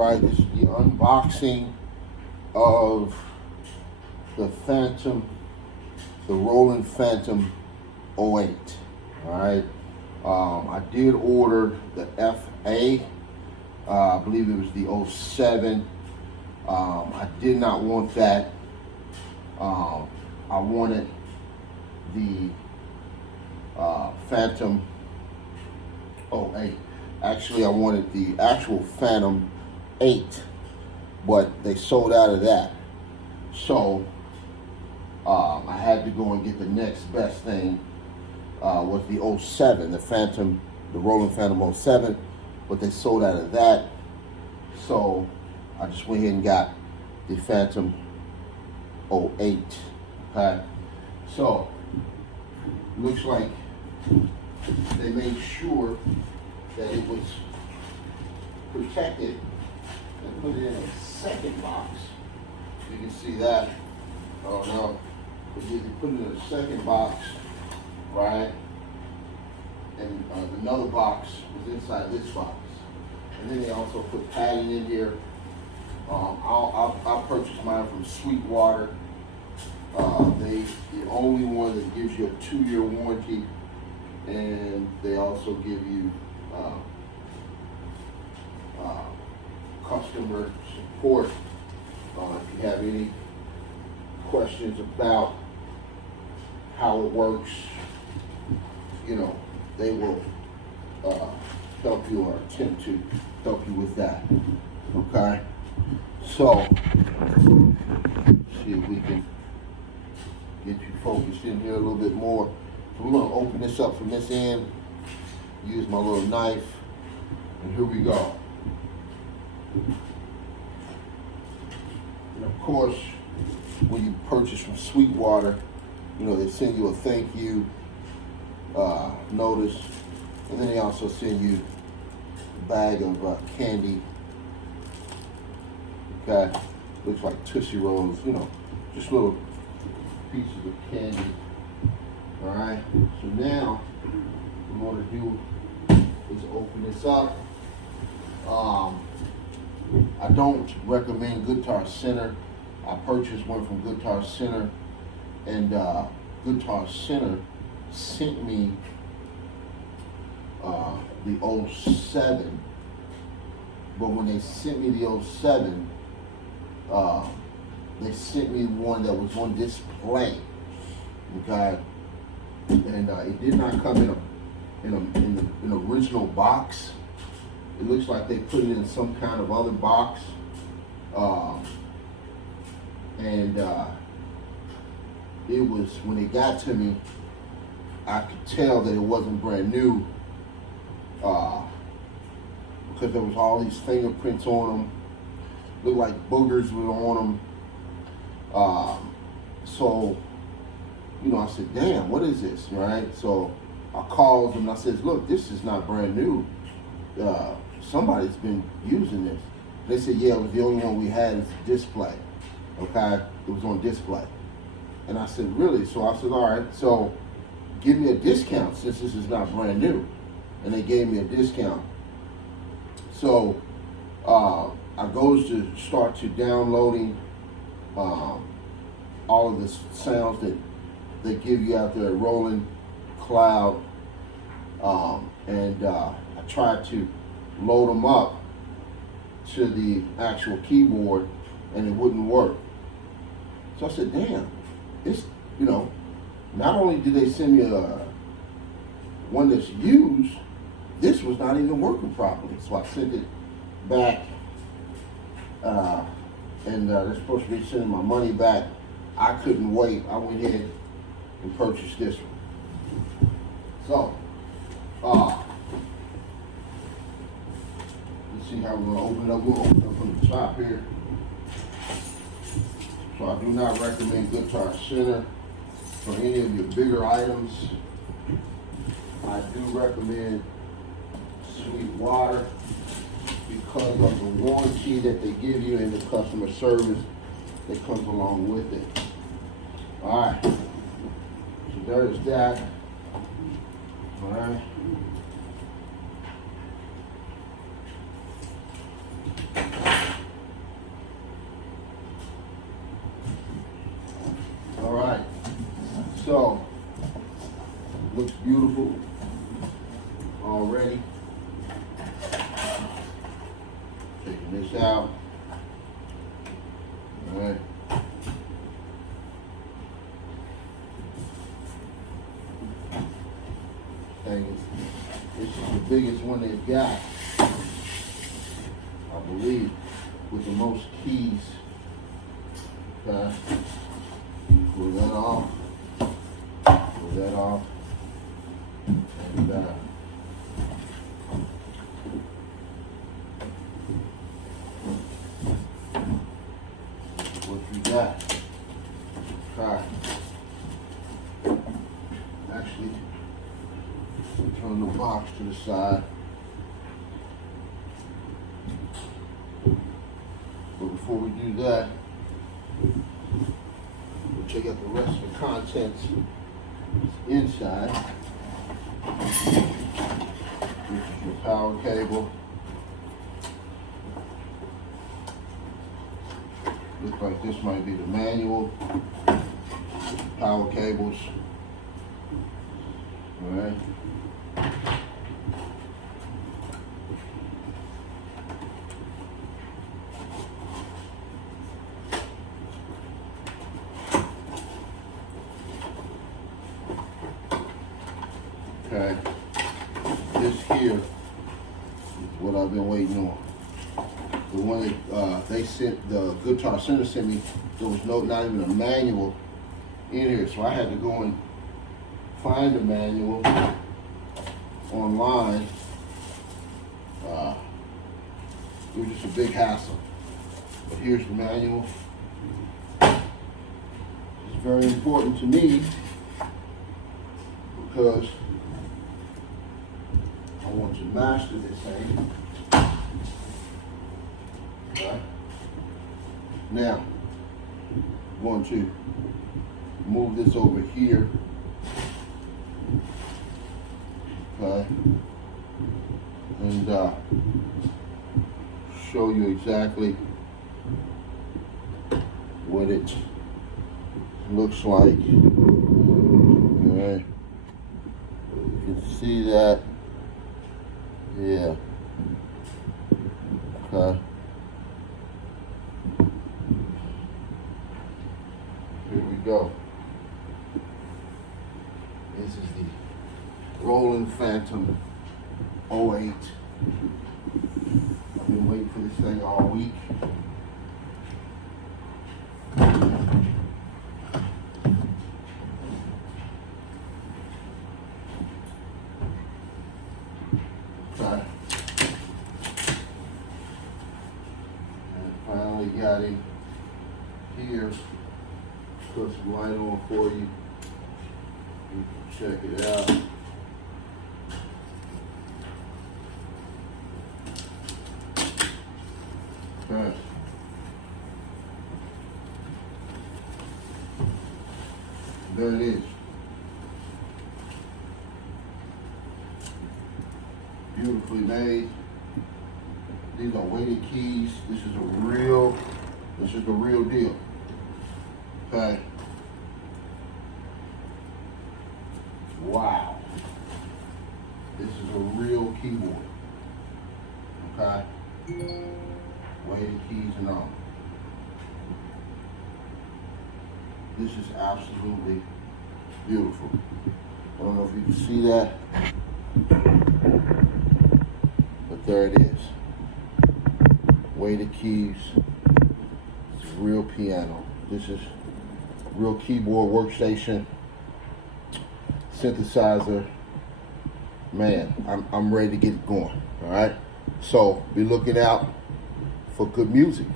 right, this is the unboxing of the Fantom, the Roland Fantom 08. All right, I did order the FA. I believe it was the 07. I did not want that. I wanted the Fantom 08. Actually, I wanted the actual Fantom 8, but they sold out of that. So I had to go and get the next best thing. Was the 07, the Fantom, the Roland Fantom 07, but they sold out of that. So I just went ahead and got the Fantom 08. Okay, so looks like they made sure that it was protected and put it in a second box. You can see that. Oh no, they put it in a second box, right? And another box was inside this box. And then they also put padding in here. I'll purchase mine from Sweetwater. They the only one that gives you a 2-year warranty, and they also give you customer support. If you have any questions about how it works, you know, they will help you or attempt to help you with that. Okay, so see if we can get you focused in here a little bit more. So we're gonna open this up from this end, use my little knife, and here we go. And of course, when you purchase from Sweetwater, you know, they send you a thank you notice, and then they also send you a bag of candy. Okay, looks like Tootsie Rolls, you know, just little pieces of candy. All right, so now what I'm going to do is open this up. I don't recommend Guitar Center. I purchased one from Guitar Center, and Guitar Center sent me the 07. But when they sent me the 07, they sent me one that was on display. Okay, and it did not come in an original box. It looks like they put it in some kind of other box, and it was, when it got to me, I could tell that it wasn't brand new, because there was all these fingerprints on them. Looked like boogers were on them. So, you know, I said, damn, what is this, right? So I called them and I said, look, this is not brand new. Somebody's been using this. They said, yeah, it was the only one we had is display. Okay, it was on display. And I said, really? So I said, all right, so give me a discount since this is not brand new. And they gave me a discount. So I goes to start to downloading all of the sounds that they give you out there at Roland Cloud, and I tried to load them up to the actual keyboard, and it wouldn't work. So I said, damn, it's, you know, not only did they send me one that's used, this was not even working properly. So I sent it back, and they're supposed to be sending my money back. I couldn't wait. I went ahead and purchased this one. So, let's see how we're gonna open it up. We'll open it up from the top here. So I do not recommend Guitar Center for any of your bigger items. I do recommend Sweetwater because of the warranty that they give you and the customer service that comes along with it. All right, so there's that. All right. Taking this out. All right. This is the biggest one they've got, I believe, with the most keys. Okay. Pull that off. Pull that off. And what you got? Okay. Actually, turn the box to the side. But before we do that, we'll check out the rest of the contents inside. This is your power cable. Looks like this might be the manual. Power cables. All right. Okay, this here is what I've been waiting on. The one that they sent, the Guitar Center sent me, there was not even a manual in here, so I had to go and find a manual online. It was just a big hassle. But here's the manual. It's very important to me because I want to master this thing. Okay. Now, I'm going to move this over here. Okay. And show you exactly what it looks like. Alright. You can see that. Yeah. Okay. Here we go. This is the Roland Fantom 08. I've been waiting for this thing all week. Okay. And finally got him here. Put some light on for you. You can check it out. Okay. There it is. Beautifully made. These are weighted keys. This is the real deal. Okay. Wow. This is a real keyboard. Okay. Weighted keys and all. This is absolutely beautiful. I don't know if you can see that, but there it is. Weighted keys. It's a real piano. This is a real keyboard, workstation, synthesizer. Man, I'm ready to get it going. All right. So be looking out for good music.